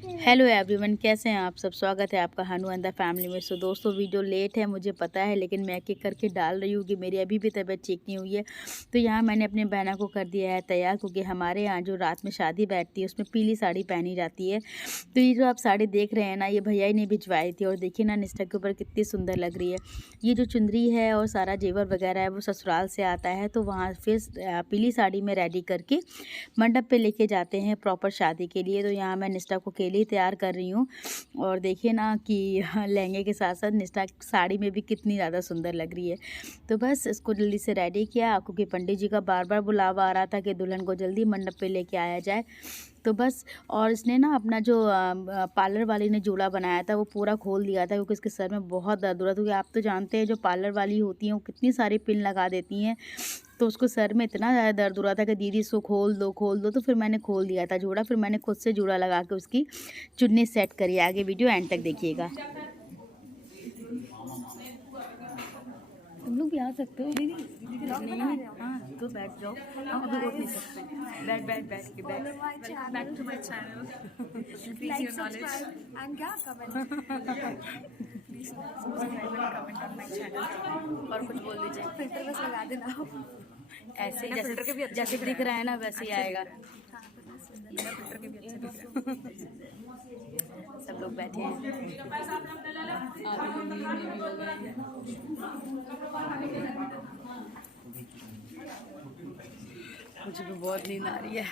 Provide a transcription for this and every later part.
Hello everyone, कैसे हैं आप सब। स्वागत है आपका हनु अंदा फैमिली में। सो दोस्तों, वीडियो लेट है मुझे पता है, लेकिन मैं एक एक करके डाल रही हूँ कि मेरी अभी भी तबीयत ठीक नहीं हुई है। तो यहाँ मैंने अपनी बहना को कर दिया है तैयार, क्योंकि हमारे यहाँ जो रात में शादी बैठती है उसमें पीली साड़ी पहनी जाती है। तो ये जो आप साड़ी देख रहे हैं ना, ये भैया ही ने भिजवाई थी। और देखिए ना, निष्ठा के ऊपर कितनी सुंदर लग रही है। ये जो चुंदरी है और सारा जेवर वगैरह है वो ससुराल से आता है, तो वहाँ फिर पीली साड़ी में रेडी करके मंडप पे लेके जाते हैं प्रॉपर शादी के लिए। तो यहाँ मैं निष्ठा को अकेले तैयार कर रही हूँ। और देखिए ना कि लहंगे के साथ साथ निष्ठा साड़ी में भी कितनी ज़्यादा सुंदर लग रही है। तो बस इसको जल्दी से रेडी किया, क्योंकि पंडित जी का बार बार बुलावा आ रहा था कि दुल्हन को जल्दी मंडप पे लेके आया जाए। तो बस, और इसने ना अपना जो पार्लर वाली ने जूड़ा बनाया था वो पूरा खोल दिया था, क्योंकि इसके सर में बहुत दर्द हो रहा था। क्योंकि आप तो जानते हैं जो पार्लर वाली होती हैं वो कितनी सारी पिन लगा देती हैं। तो उसको सर में इतना ज़्यादा दर्द हो रहा था कि दीदी इसको खोल दो खोल दो। तो फिर मैंने खोल दिया था जूड़ा। फिर मैंने खुद से जूड़ा लगा के उसकी चुन्नी सेट करी। आगे वीडियो एंड तक देखिएगा। तुम लोग भी आ सकते हो। नहीं, हाँ तो बैठ जाओ। हम अभी उठ नहीं सकते। बैठ बैठ बैठ के बैठ। Back to my channel. Increase your knowledge and क्या comment. Please subscribe and comment on my channel. और कुछ बोल दीजिए। फिल्टर बस लगा देना। ऐसे ही जैसे दिख रहा है ना वैसे ही आएगा। फिल्टर के भी अच्छे दिख रहे हैं। सब लोग बैठे हैं। मुझे भी बहुत नींद आ रही है।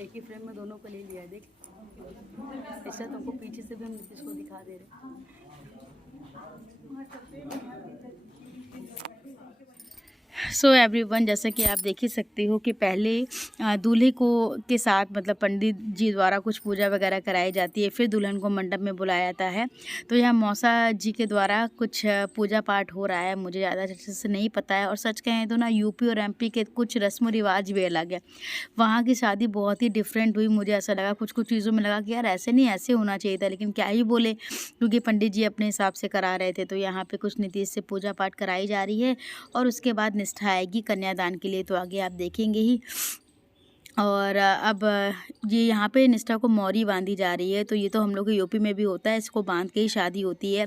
एक ही फ्रेम में दोनों को ले लिया, देख। ऐसा तुमको पीछे से भी हम इसको दिखा दे रहे। सो एवरीवन, जैसा कि आप देख ही सकते हो कि पहले दूल्हे को के साथ मतलब पंडित जी द्वारा कुछ पूजा वगैरह कराई जाती है, फिर दुल्हन को मंडप में बुलाया जाता है। तो यहाँ मौसा जी के द्वारा कुछ पूजा पाठ हो रहा है, मुझे ज़्यादा अच्छे से नहीं पता है। और सच कहें तो ना, यूपी और एमपी के कुछ रस्म रिवाज भी अलग है। वहाँ की शादी बहुत ही डिफरेंट हुई। मुझे ऐसा लगा कुछ कुछ चीज़ों में लगा कि यार ऐसे नहीं, ऐसे होना चाहिए था, लेकिन क्या ही बोले, क्योंकि पंडित जी अपने हिसाब से करा रहे थे। तो यहाँ पे कुछ नीति से पूजा पाठ कराई जा रही है, और उसके बाद निष्ठा आएगी कन्यादान के लिए। तो आगे आप देखेंगे ही। और अब ये यहाँ पे निष्ठा को मौरी बांधी जा रही है। तो ये तो हम लोग के यूपी में भी होता है, इसको बांध के ही शादी होती है।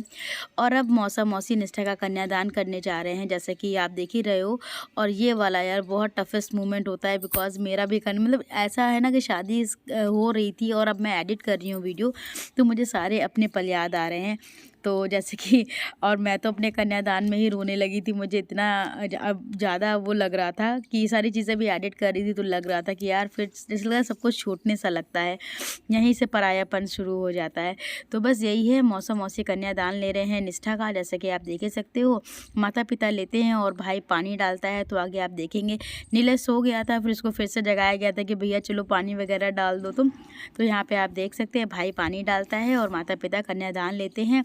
और अब मौसा मौसी निष्ठा का कन्यादान करने जा रहे हैं, जैसे कि आप देख ही रहे हो। और ये वाला यार बहुत टफेस्ट मोमेंट होता है, बिकॉज मेरा भी मतलब ऐसा है ना कि शादी हो रही थी और अब मैं एडिट कर रही हूँ वीडियो, तो मुझे सारे अपने पल याद आ रहे हैं। तो जैसे कि, और मैं तो अपने कन्यादान में ही रोने लगी थी। मुझे इतना अब ज़्यादा वो लग रहा था कि ये सारी चीज़ें भी एडिट कर रही थी, तो लग रहा था कि यार फिर इसलिए सब कुछ छूटने सा लगता है, यहीं से परायापन शुरू हो जाता है। तो बस यही है, मौसा मौसी कन्यादान ले रहे हैं निष्ठा का, जैसे कि आप देख ही सकते हो। माता पिता लेते हैं और भाई पानी डालता है। तो आगे आप देखेंगे, नीलय सो गया था, फिर उसको फिर से जगाया गया था कि भैया चलो पानी वगैरह डाल दो तुम। तो यहाँ पे आप देख सकते हैं, भाई पानी डालता है और माता पिता कन्यादान लेते हैं।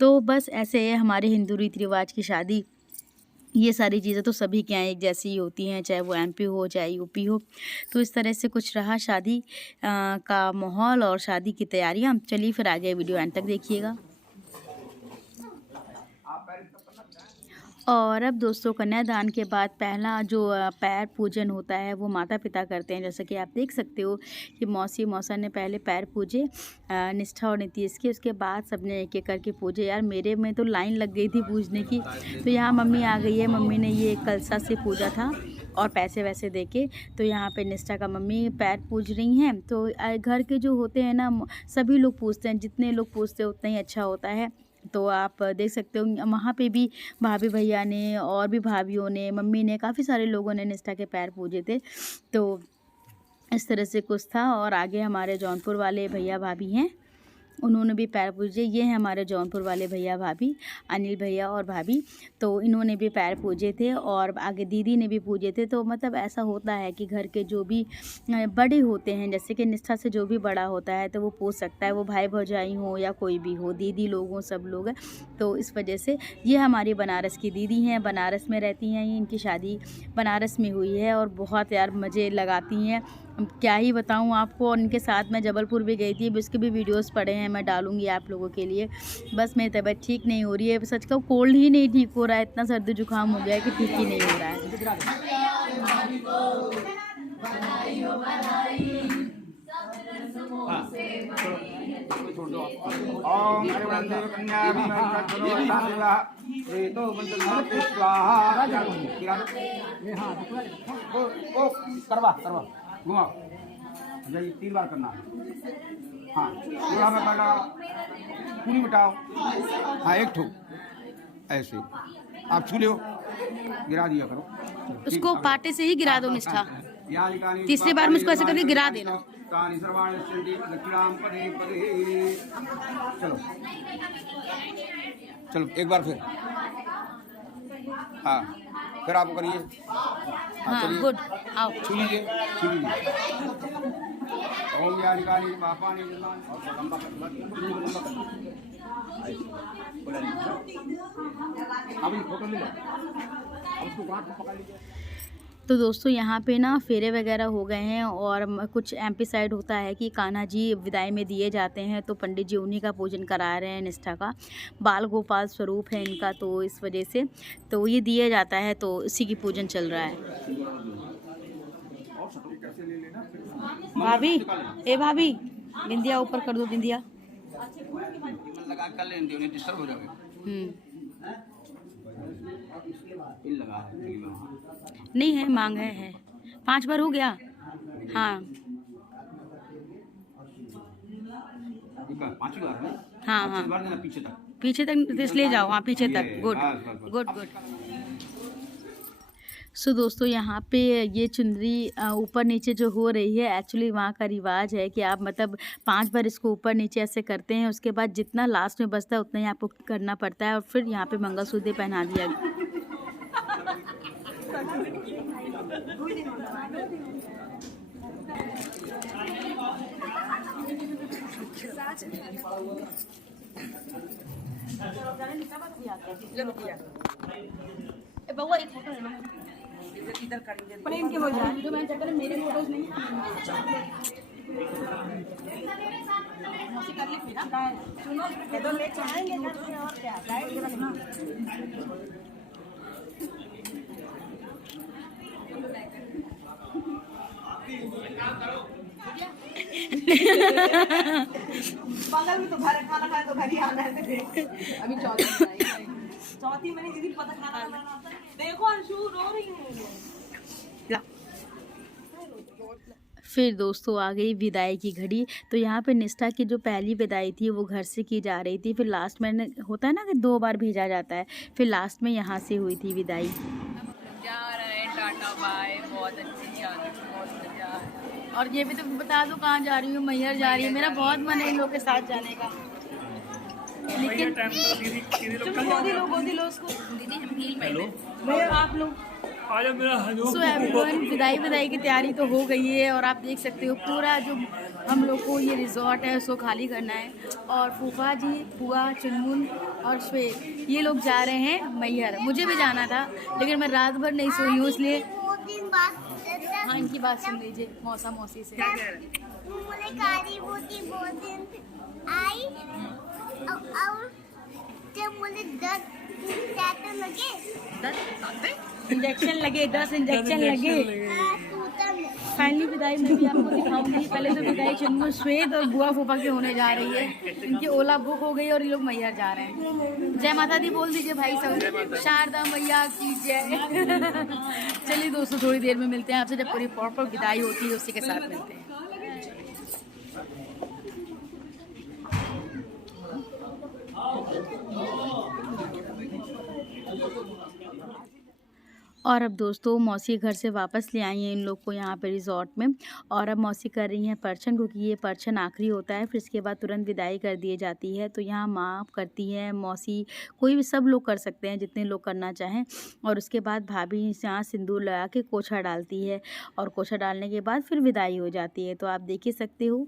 तो बस ऐसे है हमारे हिंदू रीति रिवाज की शादी। ये सारी चीज़ें तो सभी के यहाँ एक जैसी ही होती हैं, चाहे वो एमपी हो चाहे यूपी हो। तो इस तरह से कुछ रहा शादी का माहौल और शादी की तैयारियाँ। चलिए फिर आगे वीडियो एंड तक देखिएगा। और अब दोस्तों, कन्यादान के बाद पहला जो पैर पूजन होता है वो माता पिता करते हैं। जैसा कि आप देख सकते हो कि मौसी मौसा ने पहले पैर पूजे निष्ठा और नीतीश के, उसके बाद सबने एक एक करके पूजे। यार मेरे में तो लाइन लग गई थी पूजने की। तो यहाँ मम्मी आ गई है, मम्मी ने ये कलसा से पूजा था और पैसे वैसे दे के। तो यहाँ पे निष्ठा का मम्मी पैर पूज रही हैं। तो घर के जो होते हैं ना, सभी लोग पूजते हैं, जितने लोग पूजते हैं उतना ही अच्छा होता है। तो आप देख सकते हो वहाँ पे भी भाभी भैया ने और भी भाभीियों ने, मम्मी ने, काफ़ी सारे लोगों ने निष्ठा के पैर पूजे थे। तो इस तरह से कुछ था। और आगे हमारे जौनपुर वाले भैया भाभी हैं, उन्होंने भी पैर पूजे। ये हैं हमारे जौनपुर वाले भैया भाभी, अनिल भैया और भाभी। तो इन्होंने भी पैर पूजे थे और आगे दीदी ने भी पूजे थे। तो मतलब ऐसा होता है कि घर के जो भी बड़े होते हैं, जैसे कि निष्ठा से जो भी बड़ा होता है तो वो पूछ सकता है, वो भाई भौजाई हो या कोई भी हो, दीदी लोग हों, सब लोग हैं। तो इस वजह से ये हमारी बनारस की दीदी हैं, बनारस में रहती हैं, इनकी शादी बनारस में हुई है और बहुत यार मज़े लगाती हैं। अब क्या ही बताऊँ आपको। और इनके साथ मैं जबलपुर भी गई थी, अब उसके भी वीडियोस पड़े हैं, मैं डालूंगी आप लोगों के लिए। बस मेरी तबीयत ठीक नहीं हो रही है, सच का कोल्ड ही नहीं ठीक हो रहा है, इतना सर्दी जुकाम हो गया है कि ठीक ही नहीं हो रहा है। घुमाओ, 3 बार करना। हाँ, पूरा में पहला पूरी मिटाओ। हाँ, एक ठो ऐसे आप छू लो, गिरा दिया करो। उसको पाटे से ही गिरा दो निष्ठा। तीसरी बार में उसको ऐसे करके गिरा देना। चलो चलो एक बार फिर। हाँ, फिर आप करिए। हाँ, गुड, आओ छू लीजिए, छू लीजिए। ओम यानिकानी पापा ने लंबा कर। अब ये फोटो ले लो, अब उसको गांठ में पकड़ लीजिए। तो दोस्तों यहाँ पे ना फेरे वगैरह हो गए हैं, और कुछ एमपी साइड होता है कि कान्हा जी विदाई में दिए जाते हैं, तो पंडित जी उन्हीं का पूजन करा रहे हैं निष्ठा का। बाल गोपाल स्वरूप है इनका, तो इस वजह से तो ये दिया जाता है, तो इसी की पूजन चल रहा है। भाभी, ए भाभी, बिंदिया ऊपर कर दो, बिंदिया लगा कर लेंगे, उन्हें डिस्टर्ब हो जाएगा। नहीं है, मांग है 5 बार हो गया। हाँ 5 बार में। हाँ हाँ, बार देना पीछे तक, पीछे तक ले जाओ। हाँ पीछे तक, गुड गुड गुड। सो दोस्तों यहाँ पे ये चुनरी ऊपर नीचे जो हो रही है, एक्चुअली वहाँ का रिवाज है कि आप मतलब 5 बार इसको ऊपर नीचे ऐसे करते हैं, उसके बाद जितना लास्ट में बचता है उतना ही आपको करना पड़ता है, और फिर यहाँ पे मंगलसूत्र पहना दिया। बउआ एक फोटो लेना इधर करेंगे, प्रेम के हो जाए जो मैं चक्कर में मेरे फोटोज नहीं कर ले फिर सुनो तो ले चलेंगे घर से, और क्या गाइड रखना। बगल में तो घर खाना खाए तो घर ही आना है। अभी चौथी महीने दीदी पता खाना बनाना आता है। देखो अंशु रो रही है। फिर दोस्तों आ गई विदाई की घड़ी। तो यहाँ पे निष्ठा की जो पहली विदाई थी वो घर से की जा रही थी, फिर लास्ट में होता है ना कि 2 बार भेजा जाता है, फिर लास्ट में यहाँ से हुई थी विदाई। जा रहे हैं, टाटा बाय, बहुत अच्छी याद है, बहुत मजा आया। और ये भी तो बता दो कहाँ जा रही हूँ? मैहर जा रही है। मेरा बहुत मन है इन लोग के साथ जाने का, लेकिन गोदी लो उसको। दीदी हम हील पहने, आप लोग सो एवरीवन, विदाई की तैयारी तो हो गई है, और आप देख सकते हो पूरा जो हम लोग को ये रिजॉर्ट है उसको खाली करना है। और फूफा जी, फुआ, चुनमुन और श्वेत ये लोग जा रहे हैं मैहर। मुझे भी जाना था लेकिन मैं रात भर नहीं सोई हूँ, इसलिए। हाँ इनकी बात सुन लीजिए मौसा मौसी से। इंजेक्शन लगे, 10 इंजेक्शन लगे। फाइनली विदाई मैं भी आपको दिखाऊंगी। पहले तो विदाई चुनमुन, श्वेत और बुआ फूफा की होने जा रही है। इनकी ओला बुक हो गई और ये लोग मैहर जा रहे हैं। जय माता दी बोल दीजिए भाई सब। शारदा मैया की जय। चलिए दोस्तों थोड़ी देर में मिलते हैं आपसे, जब पूरी प्रॉपर विदाई होती है उसी के साथ मिलते हैं। और अब दोस्तों मौसी घर से वापस ले आई हैं इन लोग को यहाँ पे रिजॉर्ट में, और अब मौसी कर रही हैं परछन, क्योंकि ये परछन आखिरी होता है, फिर इसके बाद तुरंत विदाई कर दी जाती है। तो यहाँ माँ करती है, मौसी, कोई भी, सब लोग कर सकते हैं जितने लोग करना चाहें। और उसके बाद भाभी यहाँ सिंदूर लगा के कोछा डालती है, और कोछा डालने के बाद फिर विदाई हो जाती है। तो आप देख ही सकते हो।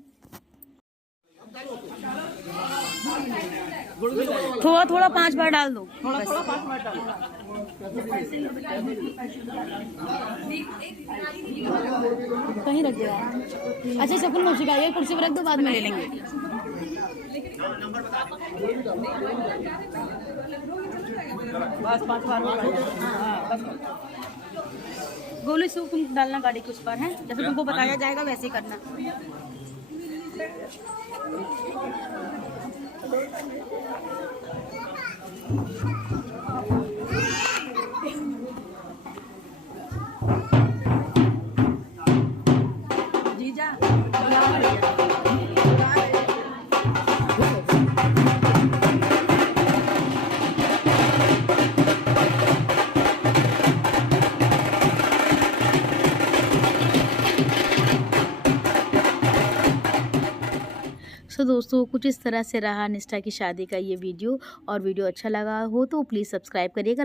थोड़ा थोड़ा 5 बार डाल दो बस। कहीं रख दो यार। अच्छा शकुन मौसी का ये कुर्सी पर रख दो, बाद में ले लेंगे। बस 5 बार गोलू सूप तुम डालना गाड़ी के उस पर है, जैसे तुमको बताया जाएगा वैसे ही करना। जीजा सो दोस्तों कुछ इस तरह से रहा निष्ठा की शादी का ये वीडियो, और वीडियो अच्छा लगा हो तो प्लीज़ सब्सक्राइब करिएगा।